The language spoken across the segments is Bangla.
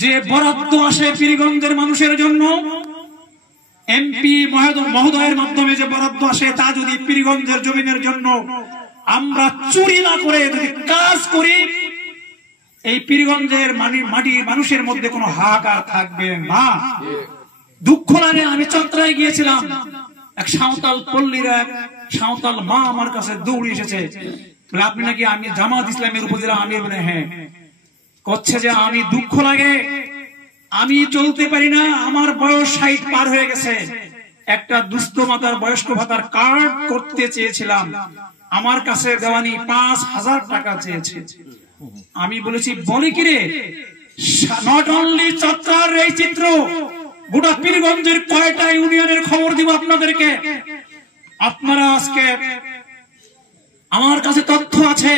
যে বরাদ্দ আসে পীরগঞ্জের মানুষের জন্য, এমপি মহোদয়ের মাধ্যমে যে বরাদ্দ আসে, তা যদি পীরগঞ্জের জমিনের জন্য আমরা চুরি না করে যদি কাজ করি, এই পীরগঞ্জের মাটির মানুষের মধ্যে কোনো হাহাকার থাকবে না। দুঃখ লাগে, আমি চত্রায় গিয়েছিলাম, এক সাঁওতাল পল্লীর এক সাঁওতাল মা আমার কাছে দৌড়ে এসেছে, আপনি নাকি আমি জামাত ইসলামের উপজেলা আমির? বলে হ্যাঁ। করছে যে আমি দুঃখ লাগে, আমি চলতে পারি না, আমার বয়স 60 পার হয়ে গেছে, একটা দুস্থ মাতার বয়স্ক ভাতার কার্ড করতে চেয়েছিলাম, আমার কাছে দেওয়ানি 5000 টাকা চেয়েছে। আমি বলেছি বলে কি রে, নট অনলি চত্রার এই চিত্র, গোটা পীরগঞ্জের কয়টা ইউনিয়নের খবর দিব আপনাদেরকে। আপনারা আজকে, আমার কাছে তথ্য আছে,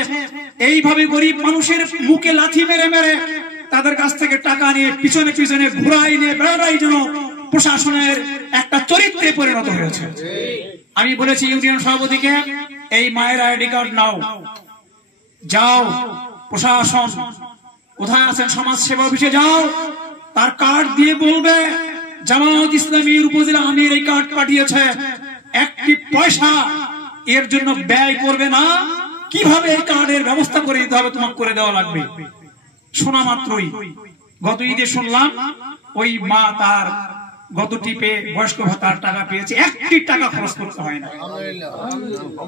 এইভাবে গরিব মানুষের মুখে লাথি মেরে মেরে তাদের কাছ থেকে টাকা নিয়ে পিছনে পিছনে ঘুরাই নিয়ে বেড়াই যেন প্রশাসনের একটা চরিত্রে পরিণত হয়েছে। আমি বলেছি ইউনিয়ন সভাপতিকে, এই মায়ের আইডি কার্ড নাও, যাও প্রশাসন কোথায় আছেন সমাজ সেবা অফিসে যাও, তার কার্ড দিয়ে বলবে জামাত ইসলামীর উপজেলা আমির এই কার্ড পাঠিয়েছে, একটি পয়সা এর জন্য ব্যয় করবে না, কিভাবে এই কার্ডের ব্যবস্থা করে দিতে হবে তোমাকে করে দেওয়া লাগবে। শোনা মাত্রই গত ঈদে শুনলাম ওই মা তার গত টিপে বয়স্ক ভাতার টাকা পেয়েছে, একটি টাকা খরচ করতে হয় না।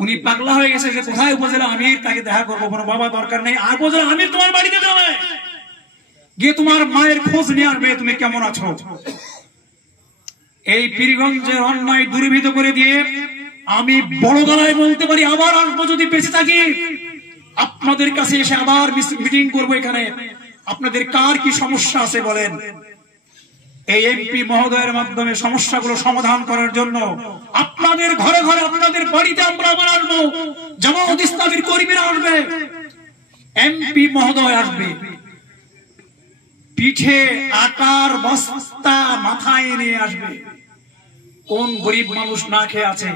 উনি পাগলা হয়ে গেছে যে কোথায় উপজেলা আমির, তাকে দেখা করবো, কোনো বাবা দরকার নেই, আর উপজেলা আমির তোমার বাড়িতে যাবে, গিয়ে তোমার মায়ের খোঁজ নিয়ে আসবে তুমি কেমন আছো। এই পীরগঞ্জের অন্যায় দূরীভূত করে দিয়ে আমি বড় গলায় বলতে পারি, আবার আসবো যদি বেঁচে থাকি, আপনাদের কাছে এসে আবার মিটিং করবো এখানে, আপনাদের কার কি সমস্যা আছে বলেন, এই এমপি মহোদয়ের মাধ্যমে সমস্যাগুলো সমাধান করার জন্য আপনাদের ঘরে ঘরে আপনাদের বাড়িতে আমরা আবার আসবো, জামাত ইসলামীর কর্মীরা আসবে, এমপি মহোদয় আসবে, পিঠে আটার বস্তা মাথায় নিয়ে আসবে, কোন গরিব মানুষ না খেয়ে আছে,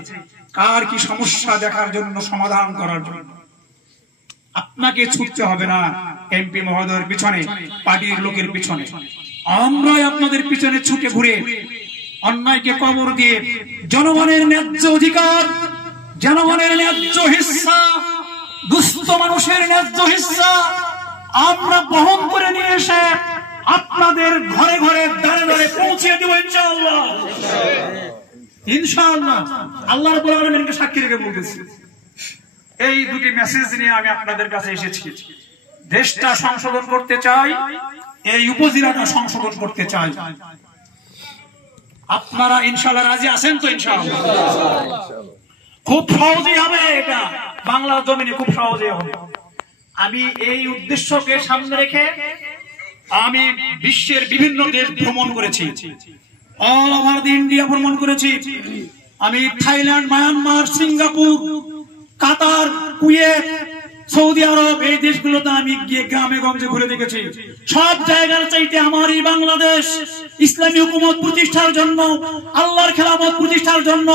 কার কি সমস্যা দেখার জন্য, সমাধান করার জন্য। আপনাকে ছুটতে হবে না এমপি মহোদয়ের পিছনে, পার্টির লোকের পিছনে, আমরাই আপনাদের পিছনে ছুটে ঘুরে অন্যায়কে কবর দিয়ে জনগণের ন্যায্য অধিকার, জনগণের ন্যায্য হিস্সা, দুস্থ মানুষের ন্যায্য হিস্সা আমরা বহন করে নিয়ে এসে আপনাদের ঘরে ঘরে দাঁড়ে দাঁড়ে পৌঁছে দেব ইনশাআল্লাহ। ইনশাআল্লাহ আল্লাহ রাব্বুল আলামিনকে সাক্ষী রেখে বলতেছি, এই দুটি মেসেজ নিয়ে আমি আপনাদের কাছে এসেছি। দেশটা সংশোধন করতে চাই, এই উপজেলাটা সংশোধন করতে চাই। আপনারা ইনশাআল্লাহ রাজি আছেন তো? ইনশাআল্লাহ খুব সহজেই হবে, এটা বাংলার জমিনে খুব সহজেই হবে। আমি এই উদ্দেশ্যকে সামনে রেখে আমি বিশ্বের বিভিন্ন দেশ ভ্রমণ করেছি, অল ওভার দি ইন্ডিয়া ভ্রমণ করেছি। আমি থাইল্যান্ড, মায়ানমার, সিঙ্গাপুর, কাতার, কুয়েত, সৌদি আরব, এই দেশগুলোতে আমি গিয়ে গ্রামে গঞ্জে ঘুরে দেখেছি। সব জায়গার চাইতে আমার এই বাংলাদেশ ইসলামী হুকুমত প্রতিষ্ঠার জন্য, আল্লাহর খেলাফত প্রতিষ্ঠার জন্য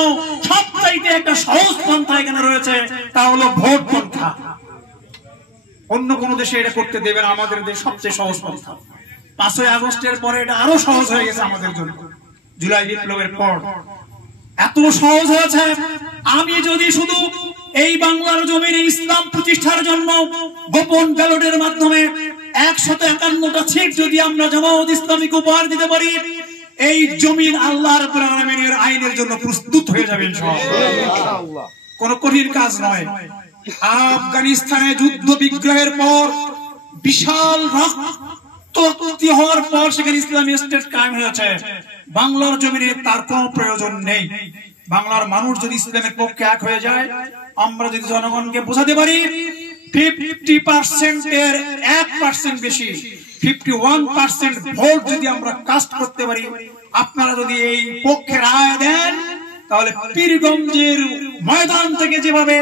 সব চাইতে একটা সহজ পন্থা এখানে রয়েছে, তা হলো ভোট পন্থা। অন্য কোন দেশে এটা করতে দেবে না, আমাদের দেশ সবচেয়ে সহজ পন্থা। 5ই আগস্টের পরে এটা আরো সহজ হয়ে গেছে আমাদের জন্য, জুলাই বিপ্লবের পর এত সহজ হয়েছে। আমি যদি শুধু এই বাংলার জমিনে ইসলাম প্রতিষ্ঠার জন্য গোপন ব্যালটের মাধ্যমে 151টা সিট যদি আমরা জামাত ইসলামীকে উপহার দিতে পারি, এই জমিন আল্লাহ রাব্বুল আলামিনের আইনের জন্য প্রস্তুত হয়ে যাবে ইনশাআল্লাহ। কোন কঠিন কাজ নয়। আফগানিস্তানে যুদ্ধ বিগ্রহের পর বিশাল রক্তাক্ত হওয়ার পর সেখানে ইসলামী স্টেট কায়েম হয়েছে। বাংলার জমিনে তার কোনো প্রয়োজন নেই। বাংলার মানুষ যদি ইসলামের পক্ষে এক হয়ে যায়, আমরা যদি জনগণকে বোঝাতে পারি 50% এর 1% বেশি, 51% ভোট যদি আমরা কাস্ট করতে পারি, আপনারা যদি এই পক্ষে রায় দেন, তাহলে পীরগঞ্জের ময়দান থেকে যেভাবে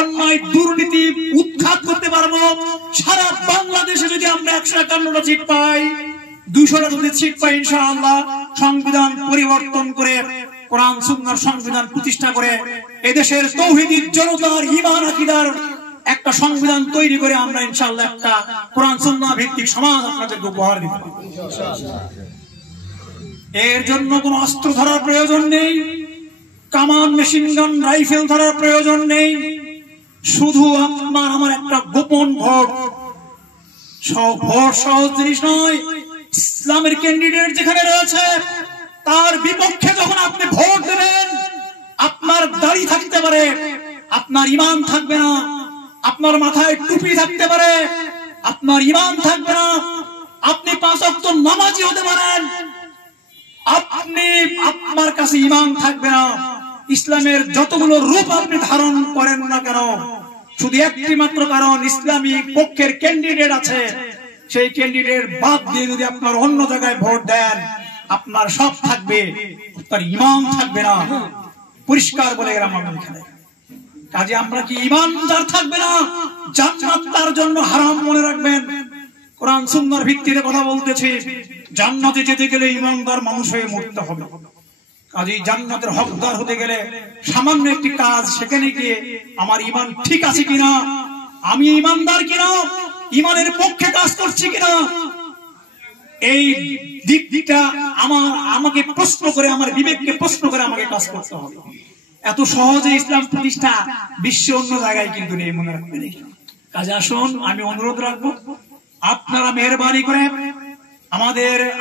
অন্যায় দুর্নীতি উৎখাত করতে পারবো, সারা বাংলাদেশে যদি আমরা 151টা সিট পাই, 200টা যদি সিট পাই, ইনশাআল্লাহ সংবিধান পরিবর্তন করে কোরআন সুন্নাহর সংবিধান প্রতিষ্ঠা করে এদেশের তৌহিদি জনতার ঈমান আকীদার একটা সংবিধান তৈরি করে আমরা ইনশাআল্লাহ একটা কোরআন সুন্নাহ ভিত্তিক সমাজ আপনাদেরকে উপহার দিব। এর জন্য কোনো অস্ত্র ধরার প্রয়োজন নেই, কামান, মেশিন গান, রাইফেল ধরার প্রয়োজন নেই। শুধু আপনার আমার একটা গোপন ভোট। ভোট সহজ জিনিস নয়। ইসলামের ক্যান্ডিডেট যেখানে রয়েছে তার বিপক্ষে যখন আপনি ভোট দেবেন, আপনার দাড়ি থাকতে পারে, আপনার ঈমান থাকবে না, আপনার মাথায় টুপি থাকতে পারে, আপনার ঈমান থাকবে না, আপনি 5 ওয়াক্ত নামাজি হতে পারেন, আপনি আপনার কাছে ঈমান থাকবে না, ইসলামের যতগুলো রূপ আপনি ধারণ করেন না কেন, শুধু একটি মাত্র কারণ ইসলামী পক্ষের ক্যান্ডিডেট আছে, সেই ক্যান্ডিডেট বাদ দিয়ে যদি আপনার অন্য জায়গায় ভোট দেন, আপনার সব থাকবে, আপনার ঈমান থাকবে না। পরিষ্কার বলে গেলাম আমি এখানে। কাজে আমরা কি ঈমানদার থাকবে না, জান্নাত তার জন্য হারাম। মনে রাখবেন, কোরআন সুন্নাহর ভিত্তিতে কথা বলতেছি। জান্নাতে যেতে গেলে ঈমানদার মানুষ হয়ে মরতে হবে। কাজে জান্নাতের হকদার হতে গেলে সামান্য একটি কাজ, সেখানে গিয়ে আমার ঈমান ঠিক আছে কিনা, আমি ঈমানদার কিনা, ঈমানের পক্ষে কাজ করছি কিনা, এই দিকটা আমাকে প্রশ্ন করে, আমার বিবেককে প্রশ্ন করে আমাকে কাজ করতে হবে। এত সহজে ইসলাম প্রতিষ্ঠা বিশ্বে অন্য জায়গায় কিন্তু নেই, মনে রাখবেন। কাজে আসুন, আমি অনুরোধ রাখবো, আপনারা মেহরবানি করে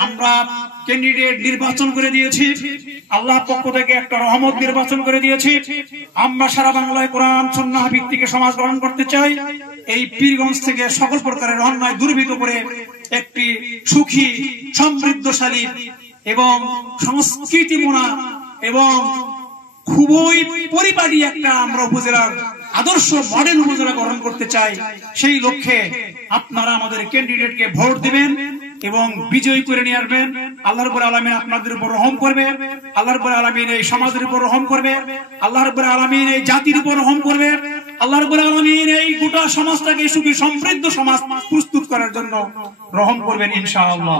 আমরা ক্যান্ডিডেট নির্বাচন করে দিয়েছি, আল্লাহ পক্ষ থেকে একটা রহমত নির্বাচন করে দিয়েছি। আমরা সারা বাংলায় কোরআন সুন্নাহ ভিত্তিক সমাজ গঠন করতে চাই। এই পীরগঞ্জ থেকে সকল প্রকারের অন্যায় দূরীভূত করে একটি সুখী, সমৃদ্ধশালী এবং সংস্কৃতিমনা এবং খুবই পরিপাটি একটা আমরা উপজেলার আদর্শ মডেল উপজেলা গঠন করতে চাই। সেই লক্ষ্যে আপনারা আমাদের ক্যান্ডিডেটকে ভোট দিবেন এবং বিজয়ী করে নিয়ে আসবেন। আল্লাহ রাব্বুল আলামিন আপনাদের উপর রহম করবে, আল্লাহ রাব্বুল আলামিন এই সমাজের উপর রহম করবে, আল্লাহ রাব্বুল আলামিন এই জাতির উপর রহম করবে, আল্লাহ রাব্বুল আলামিন এই গোটা সমাজটাকে সুখী সমৃদ্ধ সমাজ প্রস্তুত করার জন্য রহম করবেন ইনশাআল্লাহ।